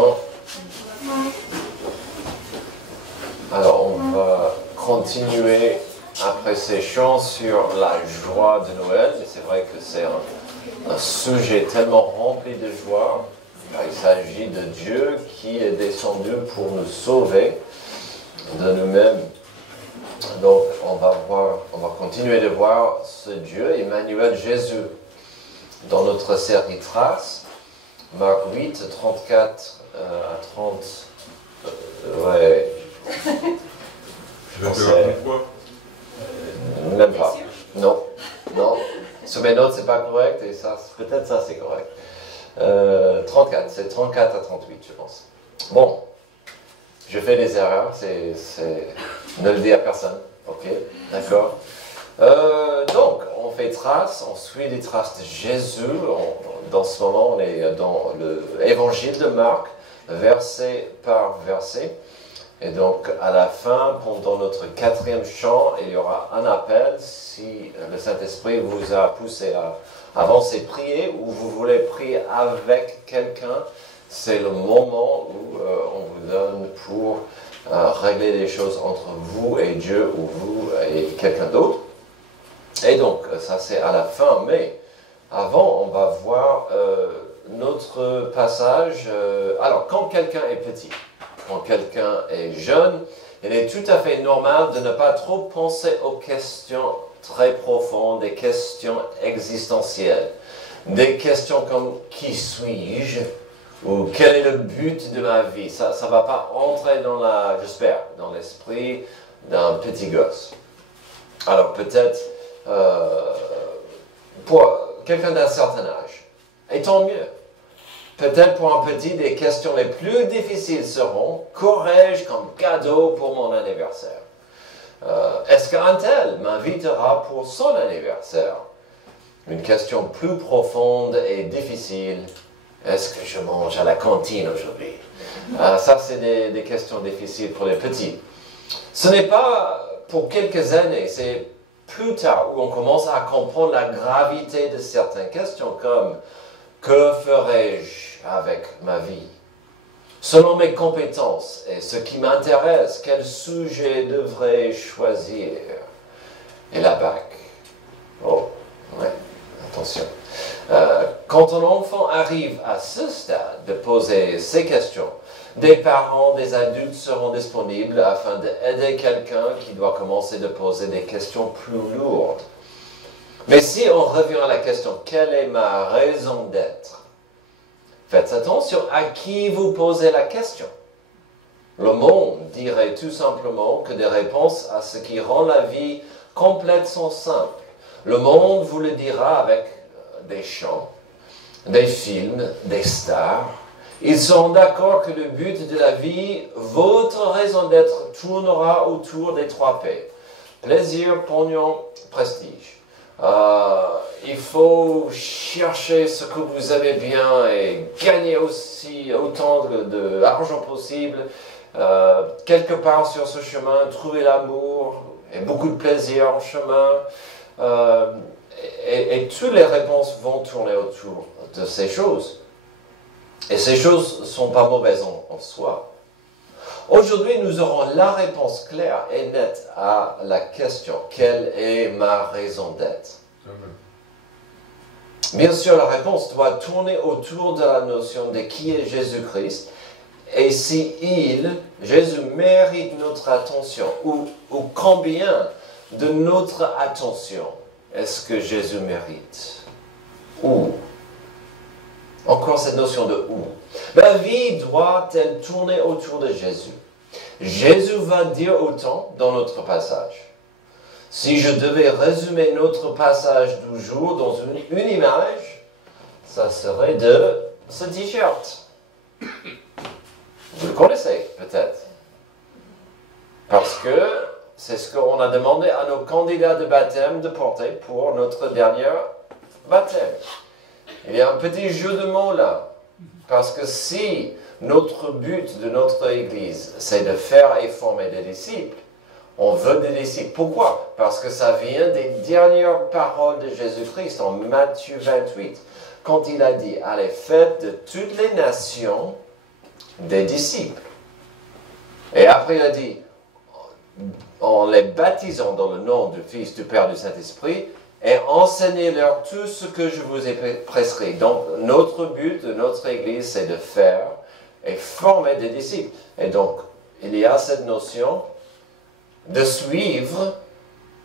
Non? Alors, on va continuer après ces chants sur la joie de Noël. Et c'est vrai que c'est un sujet tellement rempli de joie. Il s'agit de Dieu qui est descendu pour nous sauver de nous-mêmes. Donc, on va continuer de voir ce Dieu, Emmanuel Jésus, dans notre série Traces, Marc 8, 34 à 30. Ouais. Je vais faire une fois. Même pas. Non. Non. Sur mes notes, c'est pas correct, et ça, peut-être ça, c'est correct. 34, c'est 34 à 38, je pense. Bon. Je fais des erreurs, ne le dis à personne, ok, d'accord. Donc, on fait trace, on suit les traces de Jésus. Dans ce moment, on est dans l'évangile de Marc, verset par verset. Et donc, à la fin, pendant notre 4e chant, il y aura un appel si le Saint-Esprit vous a poussé à avancer, prier, ou vous voulez prier avec quelqu'un. C'est le moment où on vous donne pour régler les choses entre vous et Dieu ou vous et quelqu'un d'autre. Et donc, ça c'est à la fin, mais avant, on va voir notre passage. Alors, quand quelqu'un est petit, quand quelqu'un est jeune, il est tout à fait normal de ne pas trop penser aux questions très profondes, des questions existentielles, des questions comme « qui suis-je » ou « quel est le but de ma vie ?» Ça ne va pas entrer j'espère, dans l'esprit d'un petit gosse. Alors peut-être pour quelqu'un d'un certain âge, et tant mieux. Peut-être pour un petit, des questions les plus difficiles seront « qu'aurais-je comme cadeau pour mon anniversaire ?» Est-ce qu'un tel m'invitera pour son anniversaire? Une question plus profonde et difficile. Est-ce que je mange à la cantine aujourd'hui? Ça, c'est des questions difficiles pour les petits. Ce n'est pas pour quelques années, c'est plus tard où on commence à comprendre la gravité de certaines questions comme « que ferais-je avec ma vie? Selon mes compétences et ce qui m'intéresse, quel sujet devrais-je choisir? » Et la bac. Oh, ouais, attention. Quand un enfant arrive à ce stade de poser ces questions, des parents, des adultes seront disponibles afin d'aider quelqu'un qui doit commencer de poser des questions plus lourdes. Mais si on revient à la question « quelle est ma raison d'être ?» Faites attention à qui vous posez la question. Le monde dirait tout simplement que des réponses à ce qui rend la vie complète sont simples. Le monde vous le dira avec des chants, des films, des stars. Ils seront d'accord que le but de la vie, votre raison d'être, tournera autour des 3 P. Plaisir, pognon, prestige. Il faut chercher ce que vous aimez bien et gagner aussi autant d'argent possible. Quelque part sur ce chemin, trouver l'amour et beaucoup de plaisir en chemin. Et toutes les réponses vont tourner autour de ces choses. Et ces choses ne sont pas mauvaises en soi. Aujourd'hui, nous aurons la réponse claire et nette à la question « quelle est ma raison d'être ?» Bien sûr, la réponse doit tourner autour de la notion de qui est Jésus-Christ et si Jésus mérite notre attention ou combien de notre attention est-ce que Jésus mérite? Où? Encore cette notion de où. La vie doit-elle tourner autour de Jésus? Jésus va dire autant dans notre passage. Si je devais résumer notre passage du jour dans une image, ça serait de ce t-shirt. Vous le connaissez peut-être. Parce que c'est ce qu'on a demandé à nos candidats de baptême de porter pour notre dernier baptême. Il y a un petit jeu de mots là. Parce que si notre but de notre Église, c'est de faire et former des disciples, on veut des disciples. Pourquoi? Parce que ça vient des dernières paroles de Jésus-Christ en Matthieu 28, quand il a dit « Allez, faites de toutes les nations des disciples. Et après, il a dit, en les baptisant dans le nom du Fils, du Père, du Saint-Esprit, et enseignez-leur tout ce que je vous ai prescrit. Donc, notre but de notre Église, c'est de faire et former des disciples. Et donc, il y a cette notion de suivre,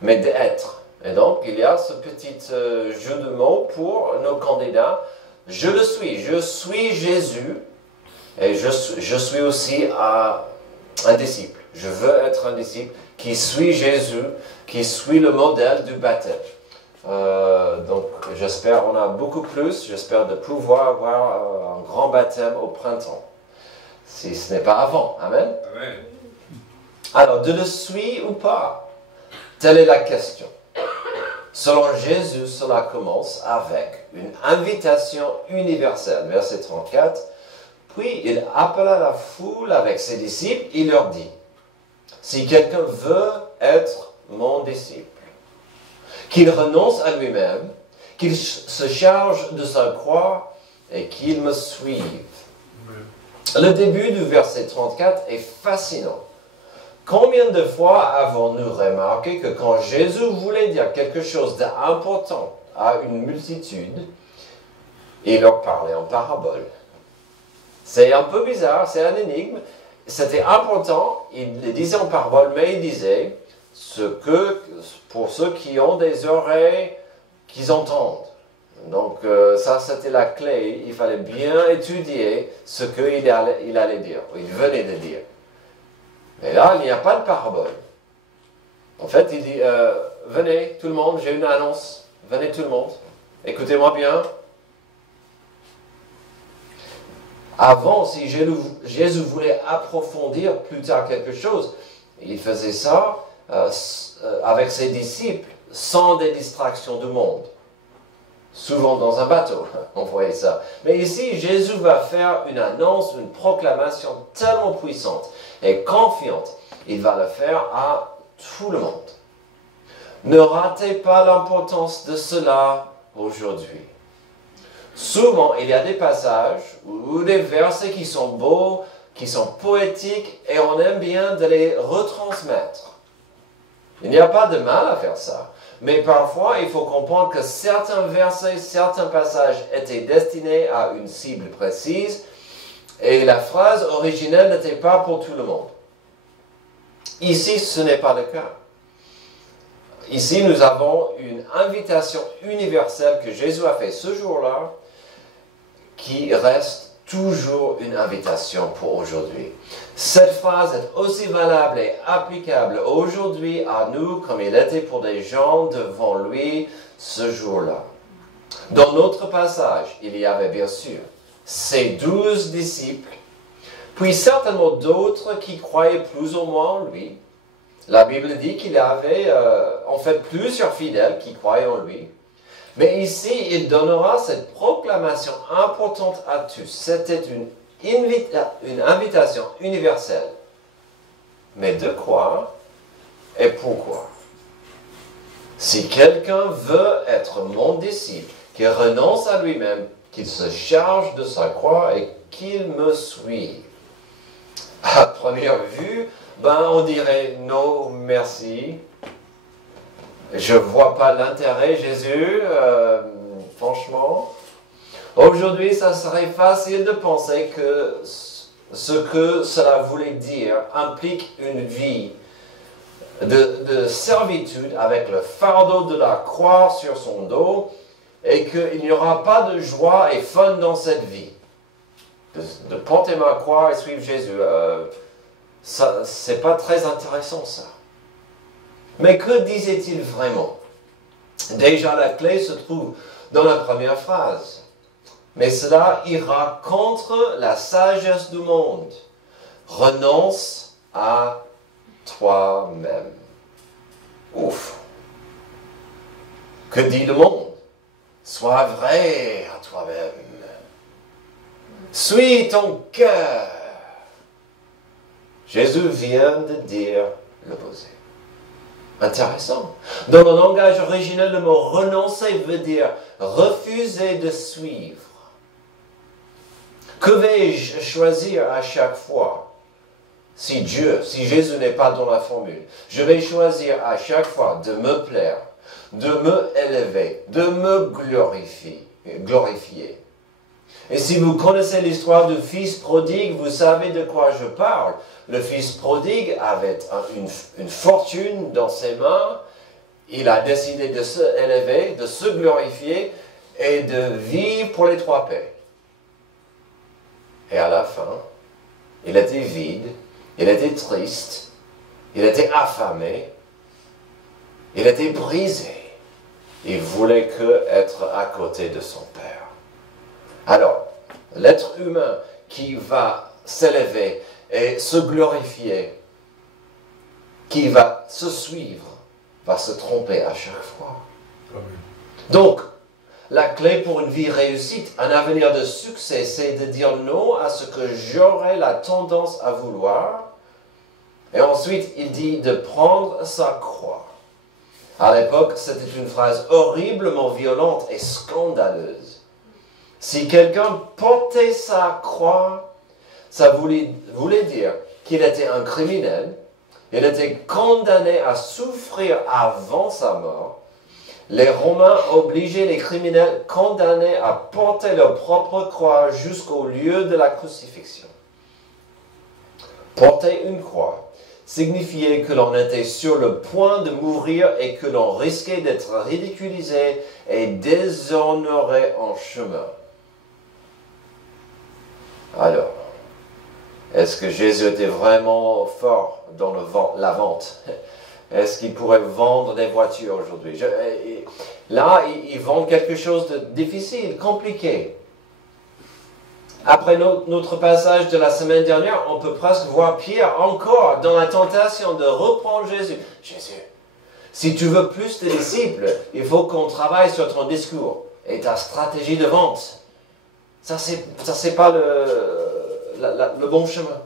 mais d'être. Et donc, il y a ce petit jeu de mots pour nos candidats. Je le suis, je suis Jésus, et je suis aussi un disciple. Je veux être un disciple qui suit Jésus, qui suit le modèle du baptême. Donc, j'espère, on a beaucoup plus, j'espère de pouvoir avoir un grand baptême au printemps. Si ce n'est pas avant. Amen. Amen. Alors, de le suivre ou pas? Telle est la question. Selon Jésus, cela commence avec une invitation universelle. Verset 34. Puis il appela la foule avec ses disciples, il leur dit, si quelqu'un veut être mon disciple, qu'il renonce à lui-même, qu'il se charge de sa croix et qu'il me suive. Le début du verset 34 est fascinant. Combien de fois avons-nous remarqué que quand Jésus voulait dire quelque chose d'important à une multitude, il leur parlait en parabole? C'est un peu bizarre, c'est un énigme. C'était important, il le disait en parabole, mais il disait pour ceux qui ont des oreilles, qu'ils entendent. Donc ça, c'était la clé. Il fallait bien étudier ce qu'il allait dire, ou il venait de dire. Mais là, il n'y a pas de parabole. En fait, il dit, venez tout le monde, j'ai une annonce. Venez tout le monde, écoutez-moi bien. Avant, si Jésus voulait approfondir plus tard quelque chose, il faisait ça avec ses disciples, sans des distractions du monde. Souvent dans un bateau, on voyait ça. Mais ici, Jésus va faire une annonce, une proclamation tellement puissante et confiante. Il va le faire à tout le monde. Ne ratez pas l'importance de cela aujourd'hui. Souvent, il y a des passages ou des versets qui sont beaux, qui sont poétiques, et on aime bien de les retransmettre. Il n'y a pas de mal à faire ça. Mais parfois, il faut comprendre que certains versets, certains passages étaient destinés à une cible précise, et la phrase originelle n'était pas pour tout le monde. Ici, ce n'est pas le cas. Ici, nous avons une invitation universelle que Jésus a fait ce jour-là, qui reste toujours une invitation pour aujourd'hui. Cette phrase est aussi valable et applicable aujourd'hui à nous comme il était pour des gens devant lui ce jour-là. Dans notre passage, il y avait bien sûr ces 12 disciples, puis certainement d'autres qui croyaient plus ou moins en lui. La Bible dit qu'il y avait en fait plusieurs fidèles qui croyaient en lui. Mais ici, il donnera cette proclamation importante à tous. C'était une invitation universelle. Mais de quoi et pourquoi? Si quelqu'un veut être mon disciple, qu'il renonce à lui-même, qu'il se charge de sa croix et qu'il me suive. À première vue, on dirait non, merci. Je ne vois pas l'intérêt, Jésus, franchement. Aujourd'hui, ça serait facile de penser que ce que cela voulait dire implique une vie de servitude avec le fardeau de la croix sur son dos et qu'il n'y aura pas de joie et fun dans cette vie. De porter ma croix et suivre Jésus, c'est pas très intéressant ça. Mais que disait-il vraiment? Déjà, la clé se trouve dans la première phrase. Mais cela ira contre la sagesse du monde. Renonce à toi-même. Ouf! Que dit le monde? Sois vrai à toi-même. Suis ton cœur. Jésus vient de dire l'opposé. Intéressant. Dans le langage original, le mot renoncer veut dire refuser de suivre. Que vais-je choisir à chaque fois? Si Jésus n'est pas dans la formule, je vais choisir à chaque fois de me plaire, de me élever, de me glorifier. Et si vous connaissez l'histoire du fils prodigue, vous savez de quoi je parle. Le fils prodigue avait une fortune dans ses mains. Il a décidé de se élever, de se glorifier et de vivre pour les 3 P. Et à la fin, il était vide, il était triste, il était affamé, il était brisé. Il voulait que être à côté de son Père. Alors, l'être humain qui va s'élever et se glorifier, qui va se suivre, va se tromper à chaque fois. Donc, la clé pour une vie réussite, un avenir de succès, c'est de dire non à ce que j'aurais la tendance à vouloir. Et ensuite, il dit de prendre sa croix. À l'époque, c'était une phrase horriblement violente et scandaleuse. Si quelqu'un portait sa croix, ça voulait dire qu'il était un criminel, il était condamné à souffrir avant sa mort. Les Romains obligeaient les criminels condamnés à porter leur propre croix jusqu'au lieu de la crucifixion. Porter une croix signifiait que l'on était sur le point de mourir et que l'on risquait d'être ridiculisé et déshonoré en chemin. Alors, est-ce que Jésus était vraiment fort dans la vente? Est-ce qu'il pourrait vendre des voitures aujourd'hui? Là, ils vendent quelque chose de difficile, compliqué. Après notre passage de la semaine dernière, on peut presque voir Pierre encore dans la tentation de reprendre Jésus. Jésus, si tu veux plus de disciples, il faut qu'on travaille sur ton discours et ta stratégie de vente. Ça, c'est pas le bon chemin.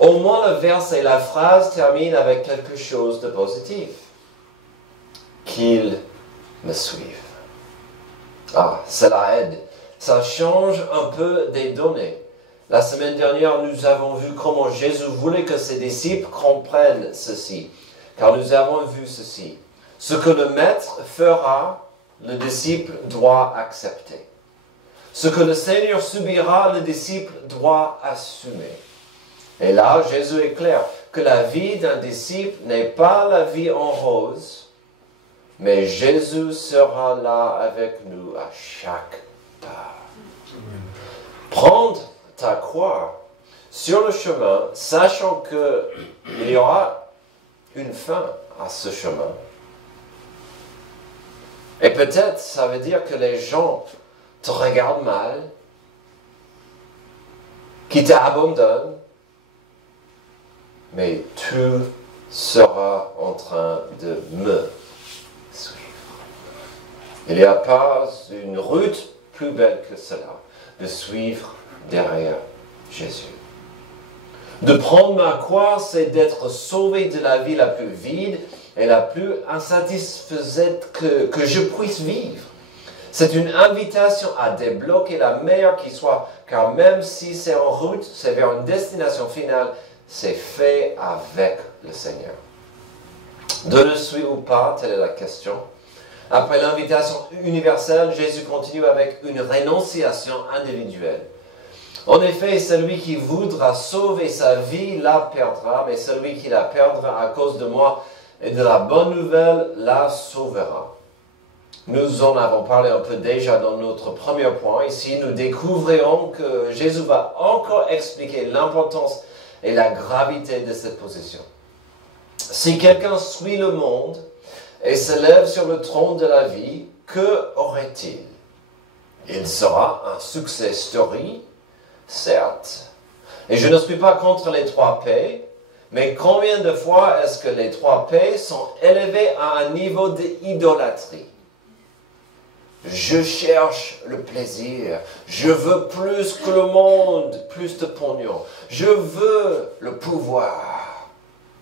Au moins le verset, la phrase termine avec quelque chose de positif. Qu'ils me suivent. Ah, cela aide. Ça change un peu des données. La semaine dernière, nous avons vu comment Jésus voulait que ses disciples comprennent ceci. Car nous avons vu ceci. Ce que le maître fera, le disciple doit accepter. Ce que le Seigneur subira, le disciple doit assumer. Et là, Jésus est clair que la vie d'un disciple n'est pas la vie en rose, mais Jésus sera là avec nous à chaque pas. Prendre ta croix sur le chemin, sachant qu'il y aura une fin à ce chemin. Et peut-être ça veut dire que les gens te regardent mal, qui t'abandonnent, mais tu seras en train de me suivre. Il n'y a pas une route plus belle que cela, de suivre derrière Jésus. De prendre ma croix, c'est d'être sauvé de la vie la plus vide et la plus insatisfaisante que je puisse vivre. C'est une invitation à débloquer la meilleure qui soit, car même si c'est en route, c'est vers une destination finale, c'est fait avec le Seigneur. De le suivre ou pas, telle est la question. Après l'invitation universelle, Jésus continue avec une rénonciation individuelle. En effet, celui qui voudra sauver sa vie la perdra, mais celui qui la perdra à cause de moi et de la bonne nouvelle la sauvera. Nous en avons parlé un peu déjà dans notre premier point. Ici, nous découvrirons que Jésus va encore expliquer l'importance et la gravité de cette position. Si quelqu'un suit le monde et se lève sur le trône de la vie, que aurait-il? Il sera un success story, certes. Et je ne suis pas contre les 3 P, mais combien de fois est-ce que les 3 P sont élevés à un niveau d'idolâtrie? Je cherche le plaisir. Je veux plus que le monde, plus de pognon. Je veux le pouvoir.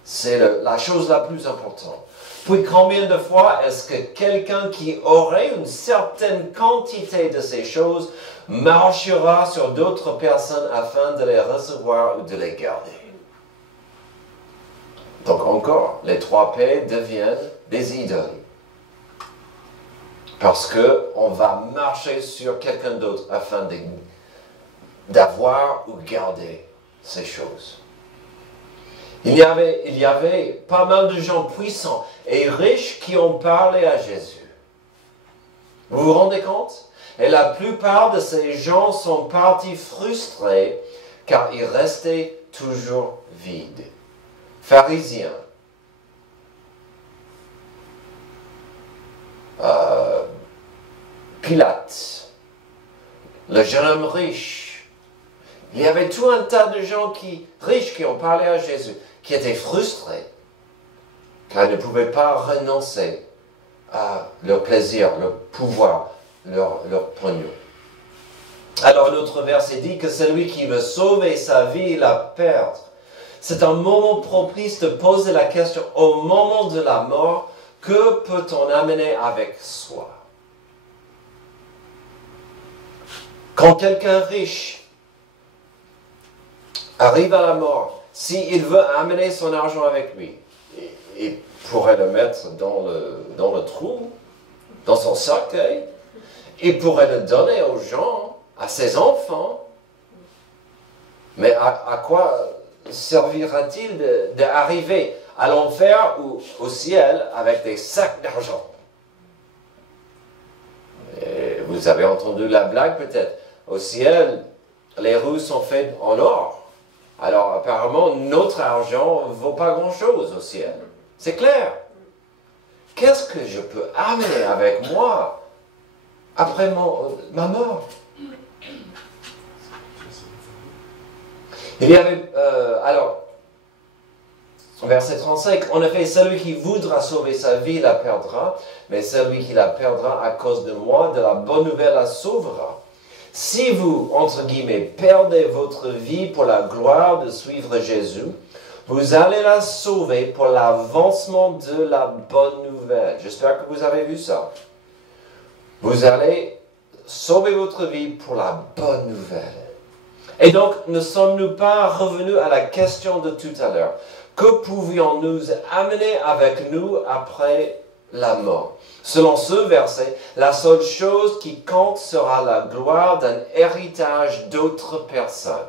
C'est la chose la plus importante. Puis combien de fois est-ce que quelqu'un qui aurait une certaine quantité de ces choses marchera sur d'autres personnes afin de les recevoir ou de les garder? Donc encore, les 3 P deviennent des idoles. Parce qu'on va marcher sur quelqu'un d'autre afin d'avoir ou garder ces choses. Il y avait pas mal de gens puissants et riches qui ont parlé à Jésus. Vous vous rendez compte? Et la plupart de ces gens sont partis frustrés car ils restaient toujours vides. Pharisiens, Pilate, le jeune homme riche. Il y avait tout un tas de gens riches qui ont parlé à Jésus, qui étaient frustrés, car ils ne pouvaient pas renoncer à leur plaisir, leur pouvoir, leur pognon. Alors l'autre verset dit que celui qui veut sauver sa vie la perdre. C'est un moment propice de poser la question, au moment de la mort, que peut-on amener avec soi? Quand quelqu'un riche arrive à la mort, s'il veut amener son argent avec lui, il pourrait le mettre dans le trou, dans son cercueil, il pourrait le donner aux gens, à ses enfants, mais à quoi servira-t-il d'arriver à l'enfer ou au ciel avec des sacs d'argent? Vous avez entendu la blague peut-être. Au ciel, les roues sont faites en or. Alors apparemment, notre argent ne vaut pas grand-chose au ciel. C'est clair. Qu'est-ce que je peux amener avec moi après ma mort? Il y avait, verset 35, en effet, celui qui voudra sauver sa vie la perdra, mais celui qui la perdra à cause de moi, de la bonne nouvelle la sauvera. Si vous, entre guillemets, perdez votre vie pour la gloire de suivre Jésus, vous allez la sauver pour l'avancement de la bonne nouvelle. J'espère que vous avez vu ça. Vous allez sauver votre vie pour la bonne nouvelle. Et donc, ne sommes-nous pas revenus à la question de tout à l'heure? Que pouvions-nous amener avec nous après la mort? Selon ce verset, la seule chose qui compte sera la gloire d'un héritage d'autres personnes.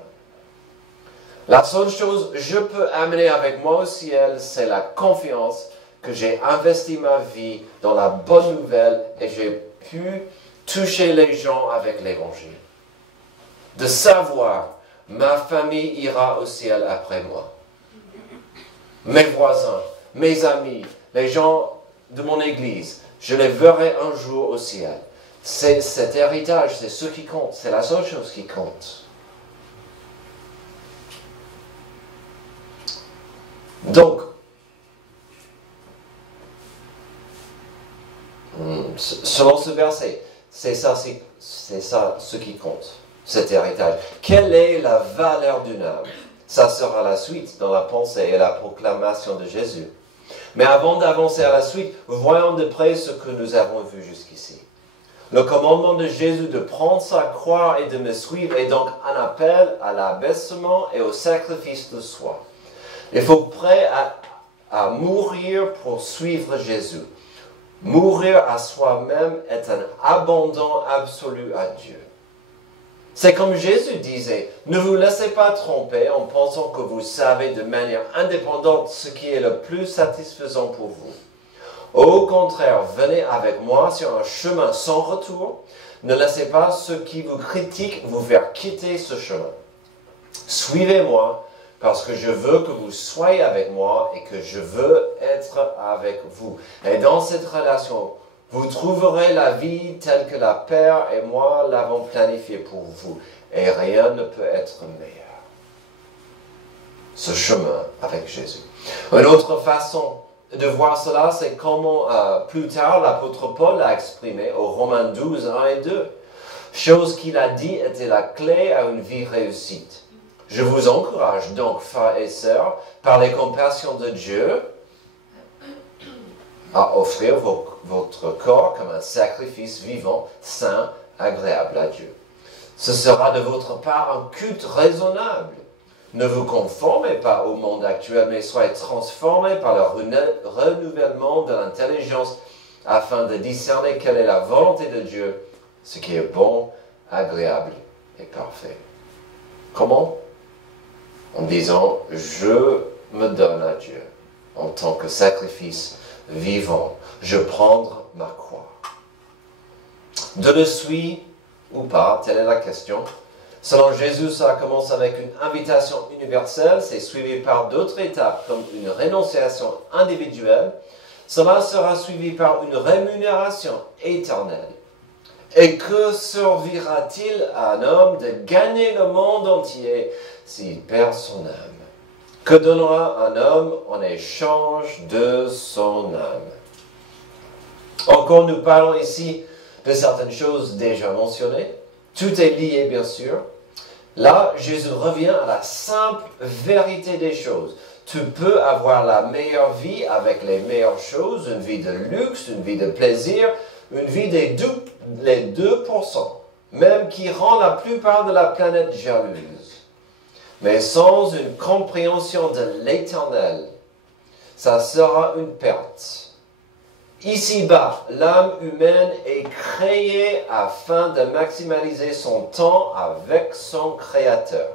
La seule chose que je peux amener avec moi au ciel, c'est la confiance que j'ai investi ma vie dans la bonne nouvelle et j'ai pu toucher les gens avec l'évangile. De savoir, ma famille ira au ciel après moi. Mes voisins, mes amis, les gens de mon église, je les verrai un jour au ciel. C'est cet héritage, c'est ce qui compte, c'est la seule chose qui compte. Donc, selon ce verset, c'est ça ce qui compte, cet héritage. Quelle est la valeur d'une âme? Ça sera la suite dans la pensée et la proclamation de Jésus. Mais avant d'avancer à la suite, voyons de près ce que nous avons vu jusqu'ici. Le commandement de Jésus de prendre sa croix et de me suivre est donc un appel à l'abaissement et au sacrifice de soi. Il faut prêt à mourir pour suivre Jésus. Mourir à soi-même est un abandon absolu à Dieu. C'est comme Jésus disait, ne vous laissez pas tromper en pensant que vous savez de manière indépendante ce qui est le plus satisfaisant pour vous. Au contraire, venez avec moi sur un chemin sans retour. Ne laissez pas ceux qui vous critiquent vous faire quitter ce chemin. Suivez-moi parce que je veux que vous soyez avec moi et que je veux être avec vous. Et dans cette relation, vous trouverez la vie telle que la Père et moi l'avons planifiée pour vous. Et rien ne peut être meilleur. Ce chemin avec Jésus. Une autre façon de voir cela, c'est comment plus tard l'apôtre Paul l'a exprimé au Romains 12, 1 et 2. Chose qu'il a dit était la clé à une vie réussite. Je vous encourage donc, frères et sœurs, par les compassions de Dieu, à offrir votre corps comme un sacrifice vivant, saint, agréable à Dieu. Ce sera de votre part un culte raisonnable. Ne vous conformez pas au monde actuel, mais soyez transformés par le renouvellement de l'intelligence afin de discerner quelle est la volonté de Dieu, ce qui est bon, agréable et parfait. Comment? En disant, je me donne à Dieu en tant que sacrifice vivant. Je prends ma croix. De le suivre ou pas, telle est la question. Selon Jésus, ça commence avec une invitation universelle, c'est suivi par d'autres étapes comme une rénonciation individuelle. Cela sera suivi par une rémunération éternelle. Et que servira-t-il à un homme de gagner le monde entier s'il perd son âme? Que donnera un homme en échange de son âme? Encore, nous parlons ici de certaines choses déjà mentionnées. Tout est lié, bien sûr. Là, Jésus revient à la simple vérité des choses. Tu peux avoir la meilleure vie avec les meilleures choses, une vie de luxe, une vie de plaisir, une vie des 2%, même qui rend la plupart de la planète jalouse. Mais sans une compréhension de l'éternel, ça sera une perte. Ici-bas, l'âme humaine est créée afin de maximiser son temps avec son Créateur.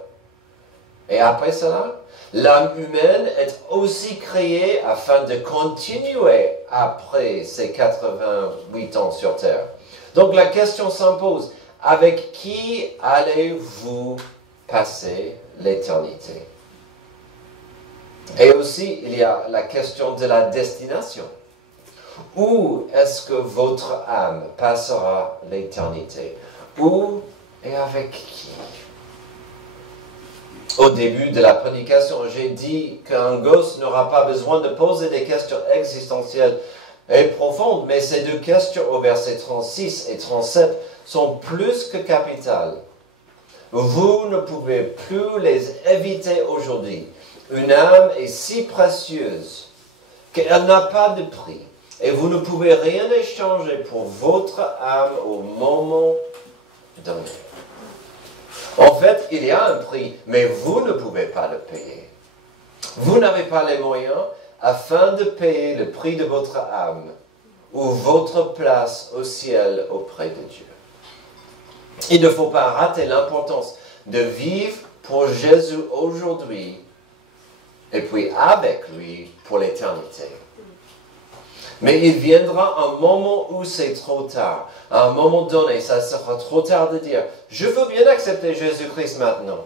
Et après cela, l'âme humaine est aussi créée afin de continuer après ses 88 ans sur Terre. Donc la question s'impose, avec qui allez-vous passer l'éternité? Et aussi, il y a la question de la destination. Où est-ce que votre âme passera l'éternité? Où et avec qui? Au début de la prédication, j'ai dit qu'un gosse n'aura pas besoin de poser des questions existentielles et profondes, mais ces deux questions au verset 36 et 37 sont plus que capitales. Vous ne pouvez plus les éviter aujourd'hui. Une âme est si précieuse qu'elle n'a pas de prix. Et vous ne pouvez rien échanger pour votre âme au moment donné. En fait, il y a un prix, mais vous ne pouvez pas le payer. Vous n'avez pas les moyens afin de payer le prix de votre âme ou votre place au ciel auprès de Dieu. Il ne faut pas rater l'importance de vivre pour Jésus aujourd'hui et puis avec lui pour l'éternité. Mais il viendra un moment où c'est trop tard. À un moment donné, ça sera trop tard de dire « Je veux bien accepter Jésus-Christ maintenant ».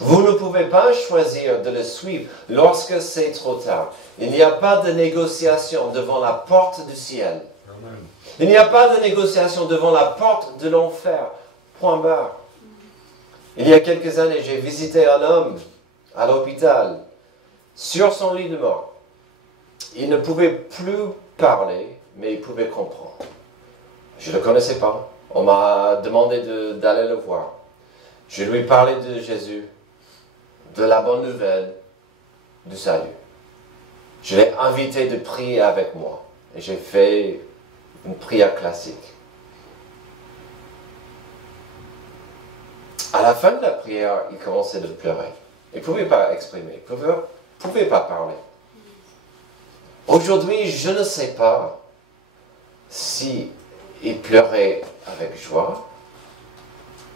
Vous ne pouvez pas choisir de le suivre lorsque c'est trop tard. Il n'y a pas de négociation devant la porte du ciel. Il n'y a pas de négociation devant la porte de l'enfer. Point barre. Il y a quelques années, j'ai visité un homme à l'hôpital, sur son lit de mort. Il ne pouvait plus parler, mais il pouvait comprendre. Je ne le connaissais pas. On m'a demandé d'aller le voir. Je lui ai parlé de Jésus, de la bonne nouvelle, du salut. Je l'ai invité de prier avec moi. Et j'ai fait une prière classique. À la fin de la prière, il commençait de pleurer. Il ne pouvait pas exprimer, il ne pouvait pas parler. Aujourd'hui, je ne sais pas si il pleurait avec joie,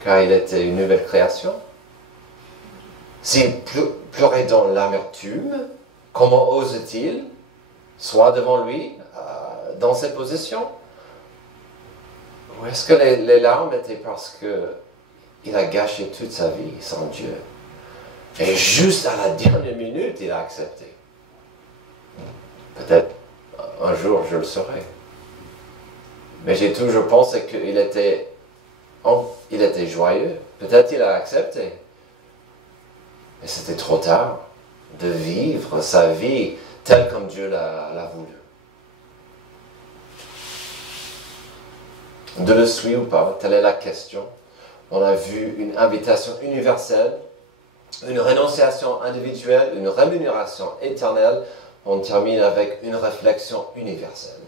car il était une nouvelle création. S'il pleurait dans l'amertume, comment ose-t-il, soit devant lui, dans cette position? Ou est-ce que les larmes étaient parce qu'il a gâché toute sa vie sans Dieu? Et juste à la dernière minute, il a accepté. Peut-être un jour je le saurai. Mais j'ai toujours pensé qu'il était joyeux. Peut-être il a accepté. Mais c'était trop tard de vivre sa vie telle comme Dieu l'a voulu. De le suivre ou pas, telle est la question. On a vu une invitation universelle, une renonciation individuelle, une rémunération éternelle. On termine avec une réflexion universelle.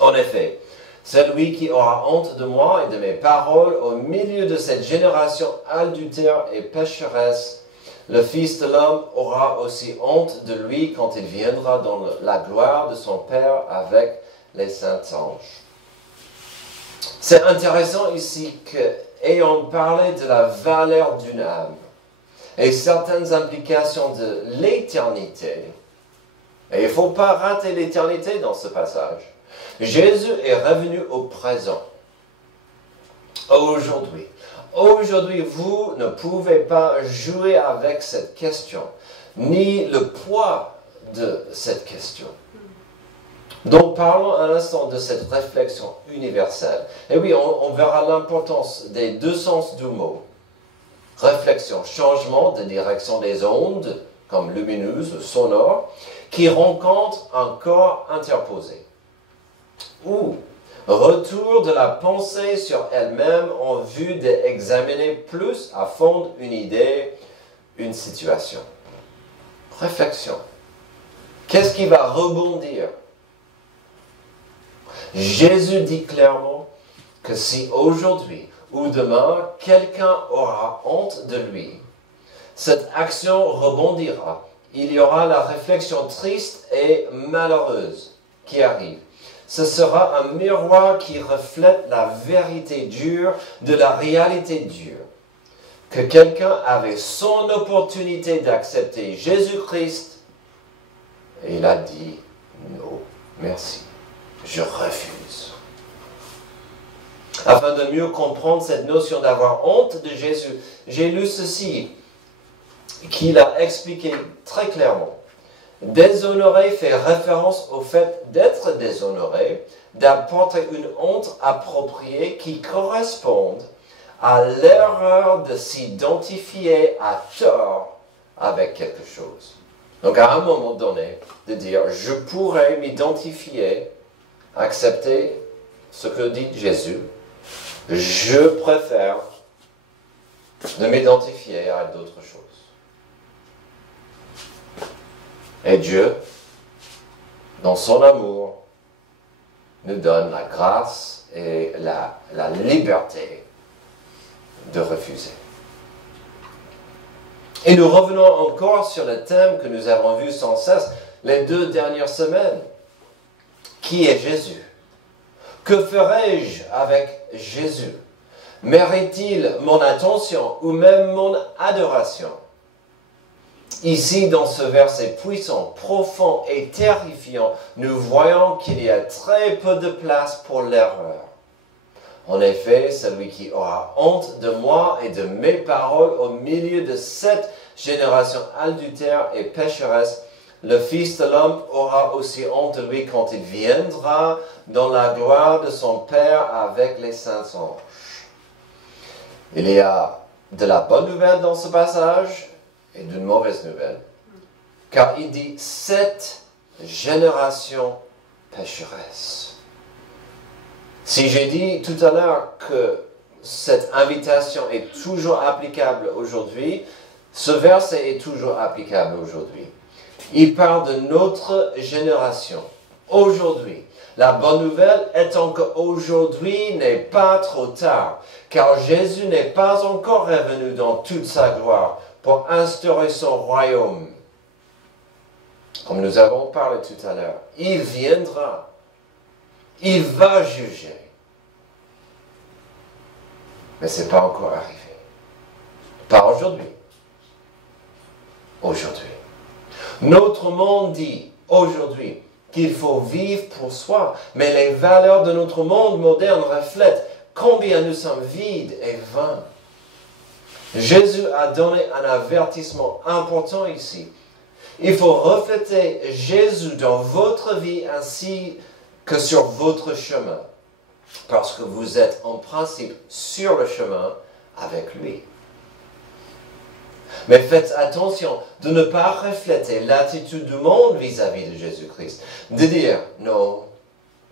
En effet, celui qui aura honte de moi et de mes paroles au milieu de cette génération adultère et pécheresse, le Fils de l'homme aura aussi honte de lui quand il viendra dans la gloire de son Père avec les saints anges. C'est intéressant ici qu'ayant parlé de la valeur d'une âme et certaines implications de l'éternité, et il ne faut pas rater l'éternité dans ce passage, Jésus est revenu au présent, aujourd'hui. Aujourd'hui, vous ne pouvez pas jouer avec cette question, ni le poids de cette question. Donc, parlons un instant de cette réflexion universelle. Et oui, on verra l'importance des deux sens du mot. Réflexion, changement de direction des ondes, comme lumineuse, sonore, qui rencontrent un corps interposé. Ou retour de la pensée sur elle-même en vue d'examiner plus à fond une idée, une situation. Réflexion. Qu'est-ce qui va rebondir? Jésus dit clairement que si aujourd'hui ou demain, quelqu'un aura honte de lui, cette action rebondira. Il y aura la réflexion triste et malheureuse qui arrive. Ce sera un miroir qui reflète la vérité dure de la réalité dure. Que quelqu'un avait son opportunité d'accepter Jésus-Christ et il a dit non, merci, je refuse. Afin de mieux comprendre cette notion d'avoir honte de Jésus, j'ai lu ceci, qu'il a expliqué très clairement. Déshonoré fait référence au fait d'être déshonoré, d'apporter une honte appropriée qui corresponde à l'erreur de s'identifier à tort avec quelque chose. Donc à un moment donné, de dire, je pourrais m'identifier, accepter ce que dit Jésus, je préfère de m'identifier à d'autres choses. Et Dieu, dans son amour, nous donne la grâce et la liberté de refuser. Et nous revenons encore sur le thème que nous avons vu sans cesse les 2 dernières semaines. Qui est Jésus? Que ferai-je avec Jésus? Mérite-t-il mon attention ou même mon adoration? Ici, dans ce verset puissant, profond et terrifiant, nous voyons qu'il y a très peu de place pour l'erreur. En effet, celui qui aura honte de moi et de mes paroles au milieu de cette génération adultère et pécheresse, le Fils de l'homme aura aussi honte de lui quand il viendra dans la gloire de son Père avec les saints anges. Il y a de la bonne nouvelle dans ce passage et d'une mauvaise nouvelle. Car il dit, cette génération pécheresse. Si j'ai dit tout à l'heure que cette invitation est toujours applicable aujourd'hui, ce verset est toujours applicable aujourd'hui. Il parle de notre génération, aujourd'hui. La bonne nouvelle étant qu'aujourd'hui n'est pas trop tard, car Jésus n'est pas encore revenu dans toute sa gloire pour instaurer son royaume. Comme nous avons parlé tout à l'heure, il viendra, il va juger. Mais ce n'est pas encore arrivé. Pas aujourd'hui. Aujourd'hui. Notre monde dit aujourd'hui qu'il faut vivre pour soi, mais les valeurs de notre monde moderne reflètent combien nous sommes vides et vains. Jésus a donné un avertissement important ici. Il faut refléter Jésus dans votre vie ainsi que sur votre chemin, parce que vous êtes en principe sur le chemin avec lui. Mais faites attention de ne pas refléter l'attitude du monde vis-à-vis de Jésus-Christ. De dire, non,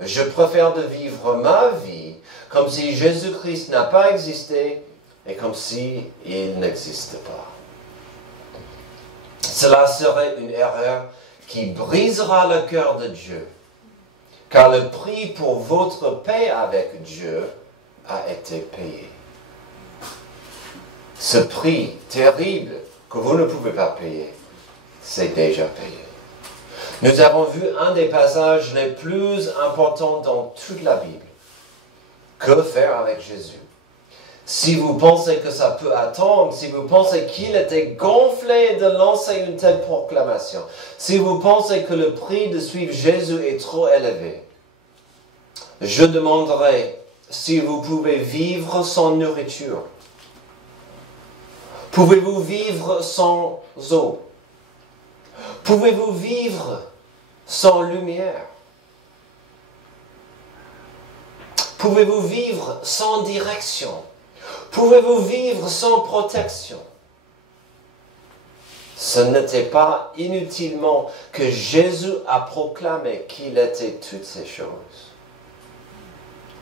je préfère de vivre ma vie comme si Jésus-Christ n'a pas existé, et comme si il n'existe pas. Cela serait une erreur qui brisera le cœur de Dieu, car le prix pour votre paix avec Dieu a été payé. Ce prix terrible que vous ne pouvez pas payer, c'est déjà payé. Nous avons vu un des passages les plus importants dans toute la Bible. Que faire avec Jésus? Si vous pensez que ça peut attendre, si vous pensez qu'il était gonflé de lancer une telle proclamation, si vous pensez que le prix de suivre Jésus est trop élevé, je demanderai si vous pouvez vivre sans nourriture. Pouvez-vous vivre sans eau? Pouvez-vous vivre sans lumière? Pouvez-vous vivre sans direction? Pouvez-vous vivre sans protection? Ce n'était pas inutilement que Jésus a proclamé qu'il était toutes ces choses.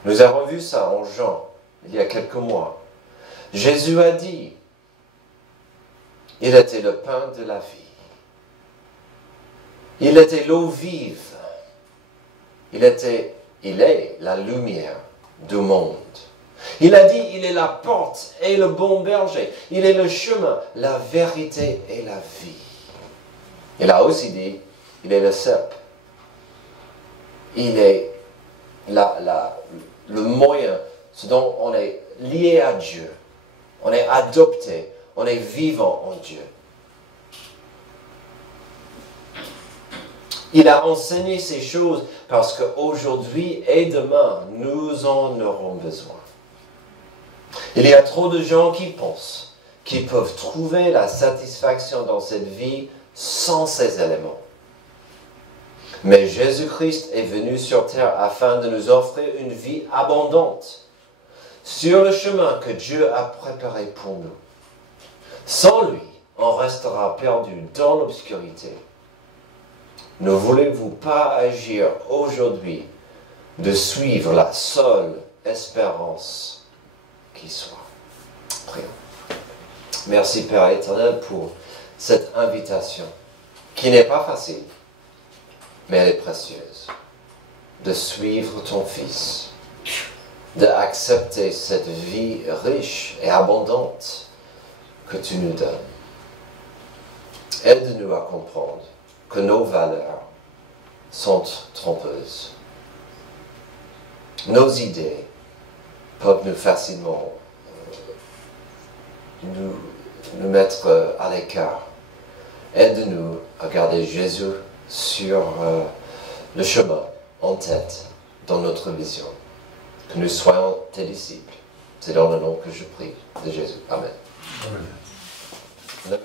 Nous avons vu ça en Jean, il y a quelques mois. Jésus a dit, il était le pain de la vie. Il était l'eau vive. Il est la lumière du monde. Il a dit, il est la porte et le bon berger. Il est le chemin, la vérité et la vie. Il a aussi dit, il est le cep. Il est le moyen, ce dont on est lié à Dieu. On est adopté, on est vivant en Dieu. Il a enseigné ces choses parce qu'aujourd'hui et demain, nous en aurons besoin. Il y a trop de gens qui pensent qu'ils peuvent trouver la satisfaction dans cette vie sans ces éléments. Mais Jésus-Christ est venu sur terre afin de nous offrir une vie abondante sur le chemin que Dieu a préparé pour nous. Sans lui, on restera perdu dans l'obscurité. Ne voulez-vous pas agir aujourd'hui de suivre la seule espérance qui soit? Prions. Merci Père éternel pour cette invitation qui n'est pas facile, mais elle est précieuse. De suivre ton Fils, d'accepter cette vie riche et abondante que tu nous donnes. Aide-nous à comprendre que nos valeurs sont trompeuses. Nos idées peuvent nous facilement nous mettre à l'écart. Aide-nous à garder Jésus sur le chemin, en tête, dans notre vision. Que nous soyons tes disciples. C'est dans le nom que je prie de Jésus. Amen. Amen.